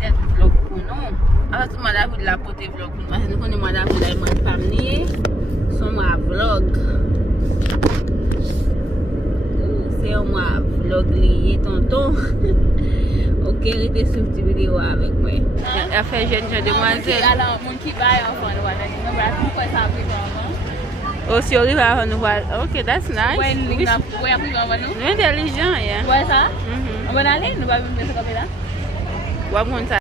tet vlog pou nou. Awa sou mwa David la pote vlog pou nou. Ase nou konen mwa David la yon pam niye. Son mwa vlog. Se yon mwa vlog liye tonton. Ok, rete sou pti video avek mwen. A fe jen demoiselle. Alors, moun ki bay an fon nou wala. Mwen brat mwen kwa sa aprive an fon. Oh, si yon rive an nou wala. Ok, that's nice. Wè aprive an fon nou? Nou intelligent, yeah. Wè sa? An bon ale? Nou ba mwen se kope la? Wap moun sa.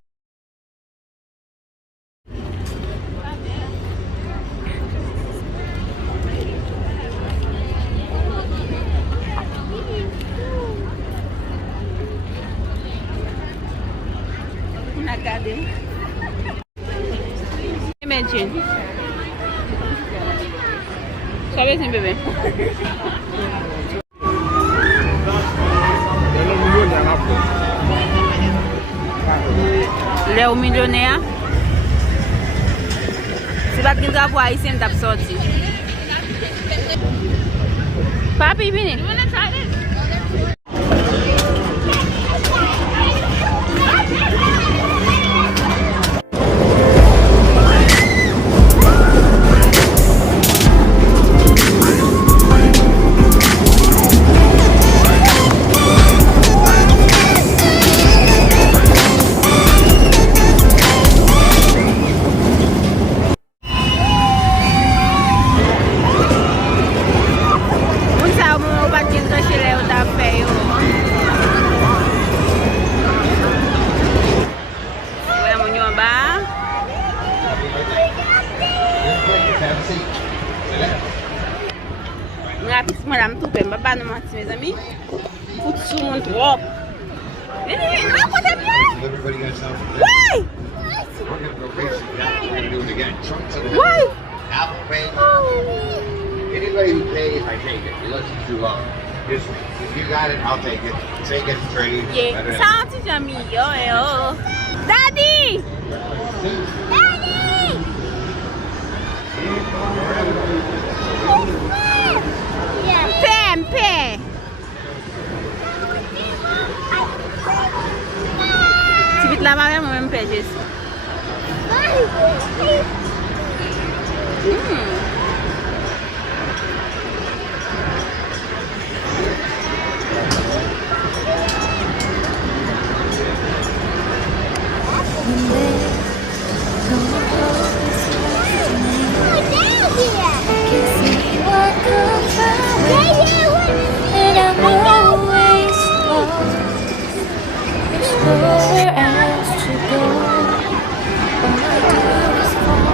Nakade. Imagine. Sobe sin bebe. Le ou millionnaire. Si bat gen travay ici, on tap sorti. Papi, vini. You wanna try this? Madame Toupen, papa nous menti mes amis. Pour tout le monde trop. Vini, nous racontez bien. Why? Why? Apple Pay. Anybody who pays, I take it. Unless it's too long. Just if you got it, I'll take it. Take it, trade. Yeah, santi jami yo yo. Daddy. Daddy. Pempe. Si vite la maman moi même pêcher. Nowhere else to go. All I do is fall.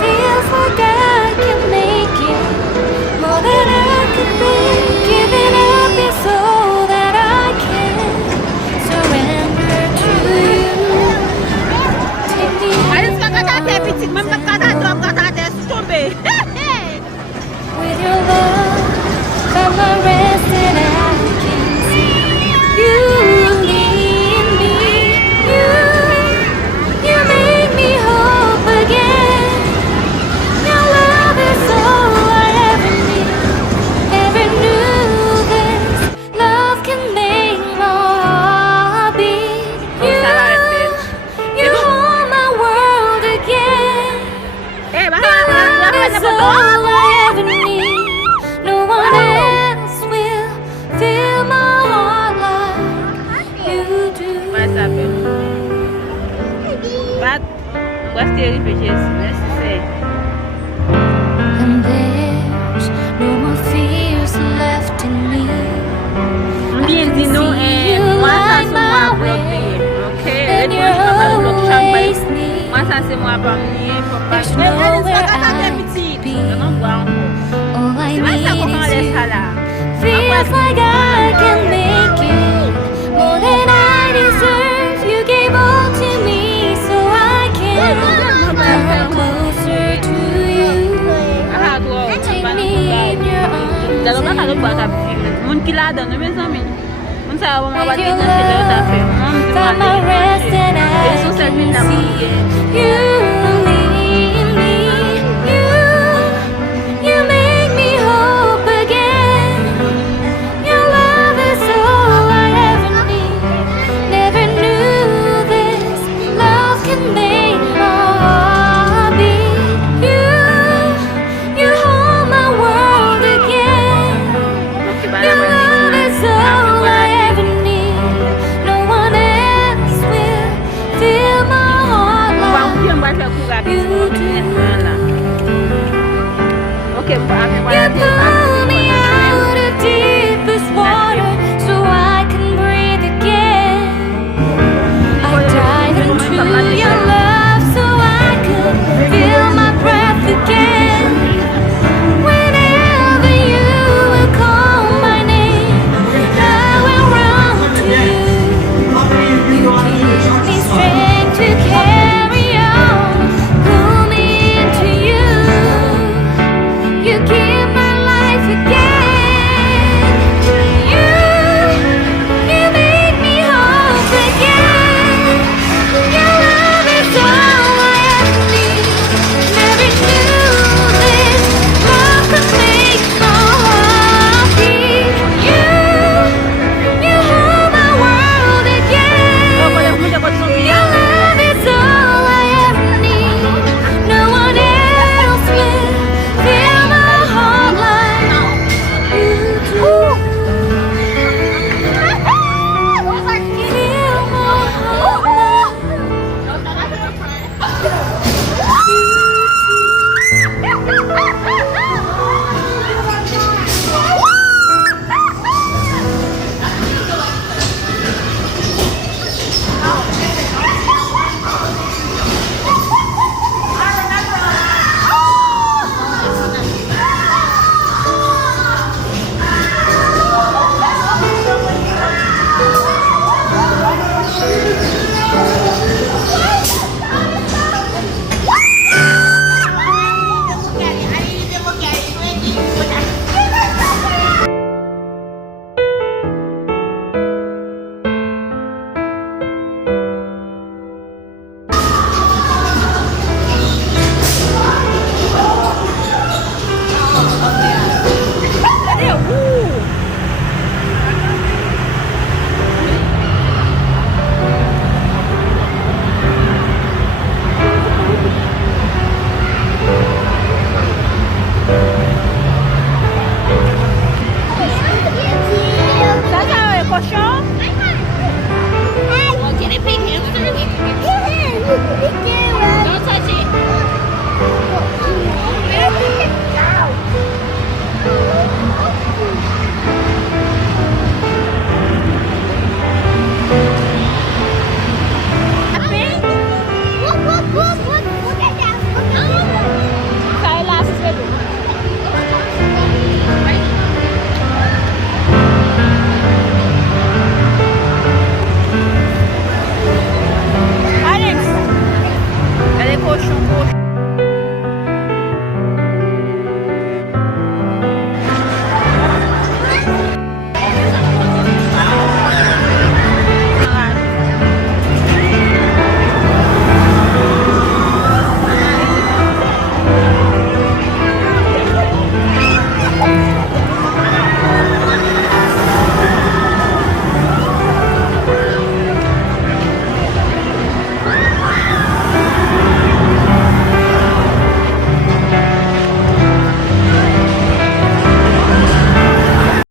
Feels like I can make it more than I could be. Giving up is all that I can surrender to you. Take me with your love, by my rest and I can see you. And there's no more fears left in me. Bien dit nous moi ça c'est moi bloqué. OK, les deux pas bloqué chaque fois. Moi ça c'est moi pas nier faut pas. Non boire encore. All I C'est ça need comment is laisse you. ça là. Feels like I can make it more than I deserve. You gave all to me so I can come closer to you. Take me in your arms. Dalam nak kalau buat apa? Mun kila ada nih mesami. Mun saya mau buat With your bisnes kita dah fe. love, by my rest and I Yesus can minta see you lead me. You make me hope again. Your love is all I ever need. Never knew this game for African